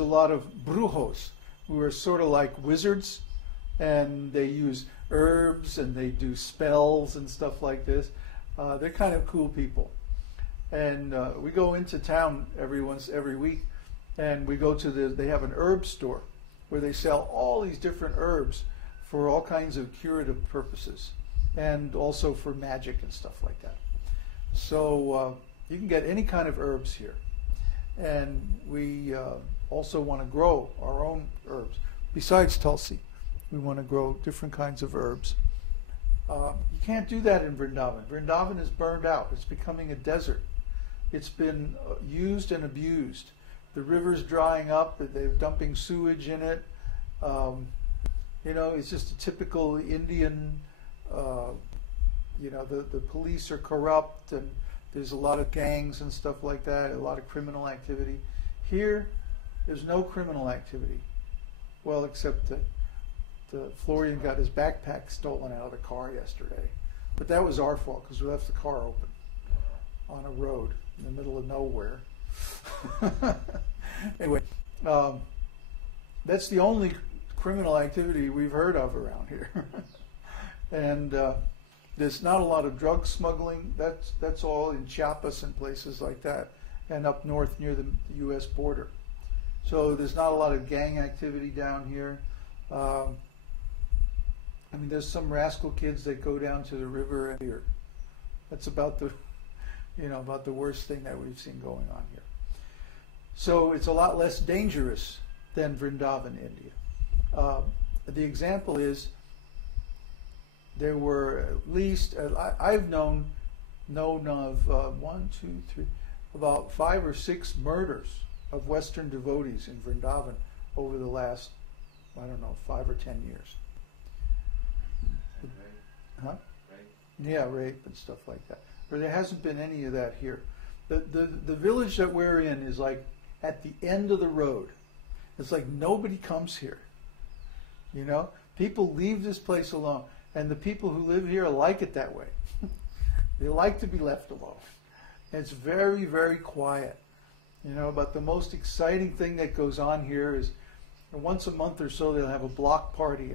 a lot of brujos who are sort of like wizards, and they use herbs and they do spells and stuff like this. They're kind of cool people. And we go into town every week, and we go to they have an herb store where they sell all these different herbs for all kinds of curative purposes, and also for magic and stuff like that. So you can get any kind of herbs here. And we also want to grow our own herbs. Besides Tulsi, we want to grow different kinds of herbs. You can't do that in Vrindavan. Vrindavan is burned out. It's becoming a desert. It's been used and abused. The river's drying up. They're dumping sewage in it. You know, it's just a typical Indian, you know, the police are corrupt, and there's a lot of gangs and stuff like that, a lot of criminal activity. Here, there's no criminal activity. Well, except that Florian got his backpack stolen out of the car yesterday. But that was our fault because we left the car open on a road in the middle of nowhere. Anyway, that's the only criminal activity we've heard of around here. And there's not a lot of drug smuggling. That's all in Chiapas and places like that, and up north near the U.S. border. So there's not a lot of gang activity down here. I mean, there's some rascal kids that go down to the river and here. That's about the, you know, about the worst thing that we've seen going on here. So it's a lot less dangerous than Vrindavan, India. The example is there were at least, I've known of about 5 or 6 murders of Western devotees in Vrindavan over the last, I don't know, 5 or 10 years. Huh? Rape. Yeah, rape and stuff like that. Or there hasn't been any of that here. The village that we're in is like at the end of the road. It's like nobody comes here. You know, people leave this place alone, and the people who live here like it that way. They like to be left alone. And it's very, very quiet. You know, but the most exciting thing that goes on here is once a month or so they'll have a block party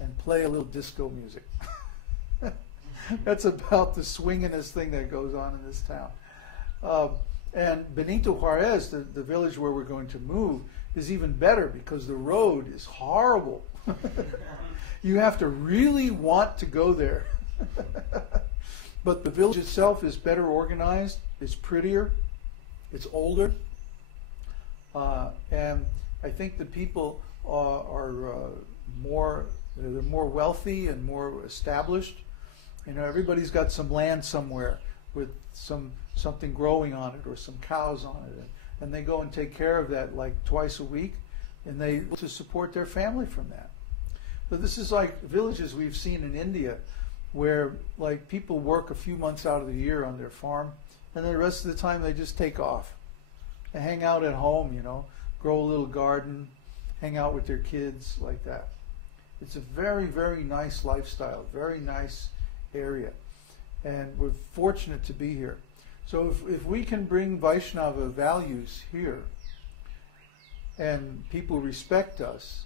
and play a little disco music. That's about the swinginest thing that goes on in this town. And Benito Juarez, the village where we're going to move, is even better because the road is horrible. You have to really want to go there. But the village itself is better organized, it's prettier, it's older, and I think the people are they're more wealthy and more established. You know, everybody's got some land somewhere with something growing on it or some cows on it, and they go and take care of that like twice a week, and they to support their family from that. But this is like villages we've seen in India, where like people work a few months out of the year on their farm, and then the rest of the time they just take off. They hang out at home, you know, grow a little garden, hang out with their kids like that. It's a very, very nice lifestyle, very nice area, and we're fortunate to be here. So if we can bring Vaishnava values here, and people respect us,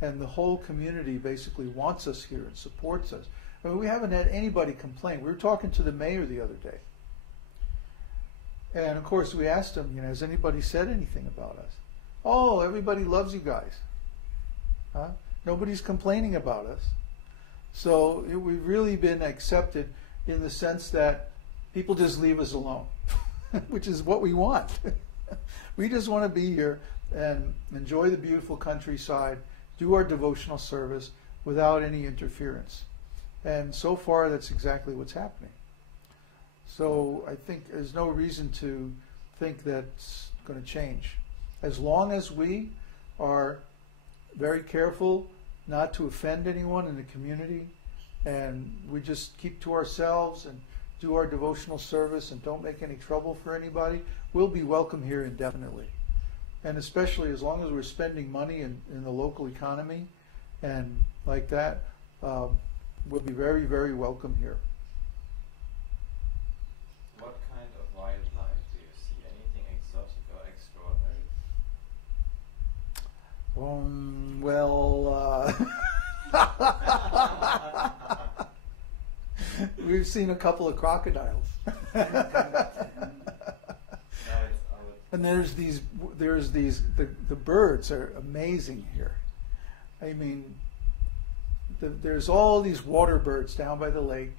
and the whole community basically wants us here and supports us. I mean, we haven't had anybody complain. We were talking to the mayor the other day, and of course we asked him, you know, has anybody said anything about us? Oh, everybody loves you guys. Huh? Nobody's complaining about us. So we've really been accepted in the sense that people just leave us alone, which is what we want. We just want to be here and enjoy the beautiful countryside, do our devotional service without any interference. And so far, that's exactly what's happening. So I think there's no reason to think that's going to change. As long as we are very careful not to offend anyone in the community, and we just keep to ourselves and do our devotional service and don't make any trouble for anybody, we'll be welcome here indefinitely. And especially as long as we're spending money in the local economy and like that, we'll be very, very welcome here. What kind of wildlife do you see? Anything exotic or extraordinary? Well, we've seen a couple of crocodiles. And the birds are amazing here. I mean, there's all these water birds down by the lake,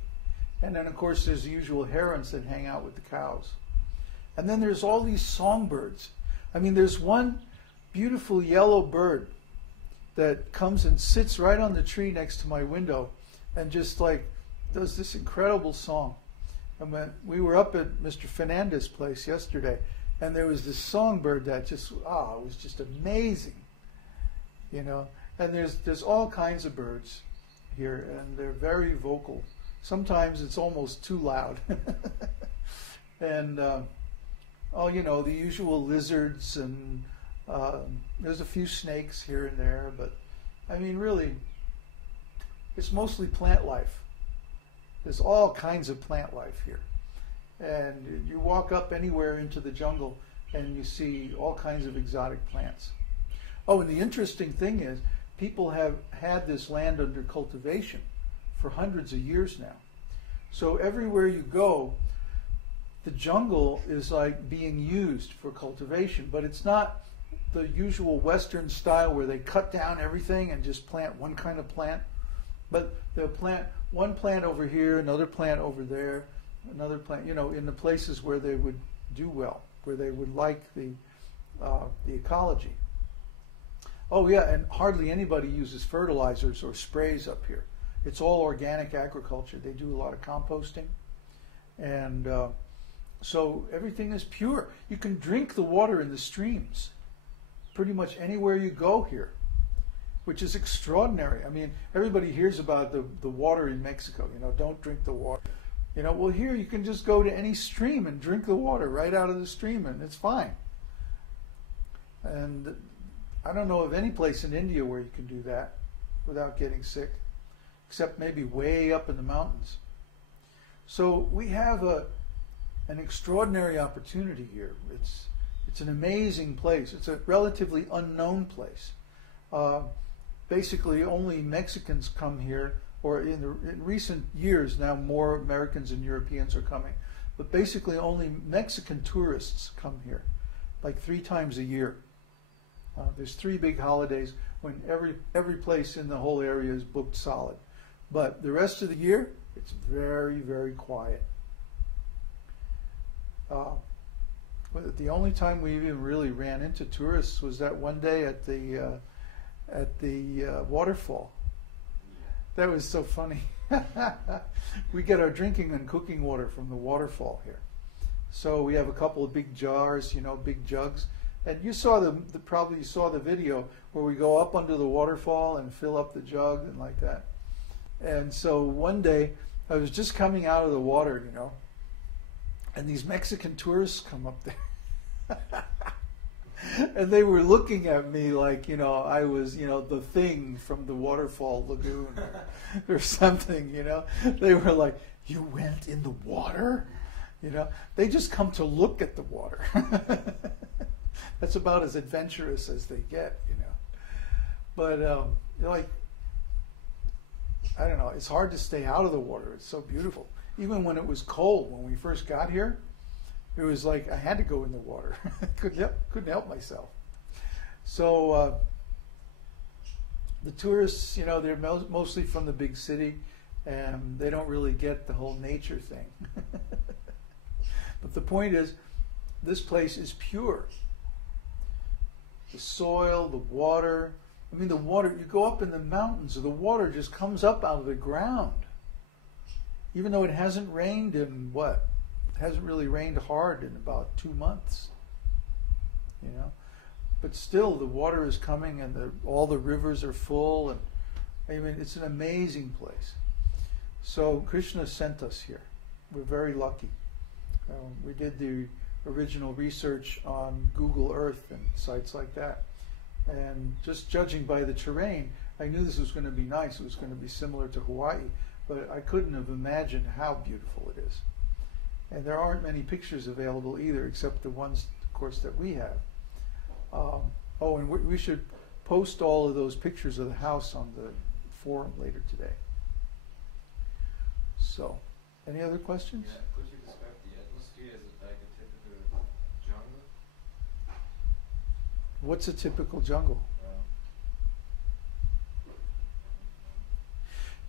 and then of course there's the usual herons that hang out with the cows. And then there's all these songbirds. I mean, there's one beautiful yellow bird that comes and sits right on the tree next to my window and just like does this incredible song. And when we were up at Mr. Fernandez's place yesterday, and there was this songbird that just, it was just amazing, you know. And there's all kinds of birds here, and they're very vocal. Sometimes it's almost too loud. And, you know, the usual lizards, and there's a few snakes here and there, but, I mean, really, it's mostly plant life. There's all kinds of plant life here. And you walk up anywhere into the jungle and you see all kinds of exotic plants. Oh, and the interesting thing is, people have had this land under cultivation for hundreds of years now. So everywhere you go, the jungle is like being used for cultivation, but it's not the usual Western style where they cut down everything and just plant one kind of plant. But they'll plant one plant over here, another plant over there, another plant, you know, in the places where they would do well, where they would like the ecology. Oh yeah, and hardly anybody uses fertilizers or sprays up here. It's all organic agriculture. They do a lot of composting, and so everything is pure. You can drink the water in the streams pretty much anywhere you go here, which is extraordinary. I mean, everybody hears about the water in Mexico. You know, don't drink the water. You know, well, here you can just go to any stream and drink the water right out of the stream, and it's fine. And I don't know of any place in India where you can do that without getting sick, except maybe way up in the mountains. So we have an extraordinary opportunity here. It's an amazing place. It's a relatively unknown place. Basically, only Mexicans come here, or in recent years now more Americans and Europeans are coming. But basically only Mexican tourists come here, like 3 times a year. There's 3 big holidays when every place in the whole area is booked solid. But the rest of the year, it's very, very quiet. The only time we even really ran into tourists was that one day at the waterfall. That was so funny. We get our drinking and cooking water from the waterfall here. So we have a couple of big jars, you know, big jugs. And you saw probably saw the video where we go up under the waterfall and fill up the jug and like that. And so one day I was just coming out of the water, you know, and these Mexican tourists come up there. And they were looking at me like, you know, I was, you know, the thing from the waterfall lagoon or something, you know. They were like, "You went in the water?" You know, they just come to look at the water. That's about as adventurous as they get, you know. But, like, I don't know, it's hard to stay out of the water. It's so beautiful. Even when it was cold, when we first got here, it was like I had to go in the water. couldn't help myself. So the tourists, you know, they're mostly from the big city, and they don't really get the whole nature thing. But the point is, this place is pure. The soil, the water. I mean, the water, you go up in the mountains, the water just comes up out of the ground. Even though it hasn't rained in what? It hasn't really rained hard in about 2 months. You know? But still, the water is coming, and all the rivers are full. And I mean, it's an amazing place. So Krishna sent us here. We're very lucky. We did the original research on Google Earth and sites like that. And just judging by the terrain, I knew this was going to be nice. It was going to be similar to Hawaii, but I couldn't have imagined how beautiful it is. And there aren't many pictures available either, except the ones, of course, that we have. And we should post all of those pictures of the house on the forum later today. So, any other questions? Yeah, could you describe the atmosphere as like a typical jungle? What's a typical jungle?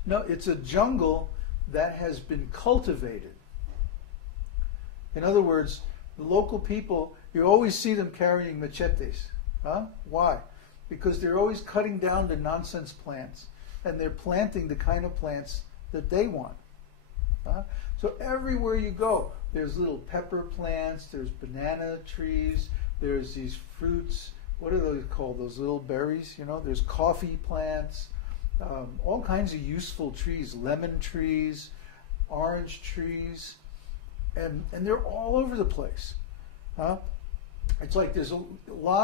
No, it's a jungle that has been cultivated. In other words, the local people, you always see them carrying machetes. Huh? Why? Because they're always cutting down the nonsense plants, and they're planting the kind of plants that they want. Huh? So everywhere you go, there's little pepper plants, there's banana trees, there's these fruits. What are those called? Those little berries, you know? There's coffee plants. All kinds of useful trees, lemon trees, orange trees, and they're all over the place. Huh? It's like there's a lot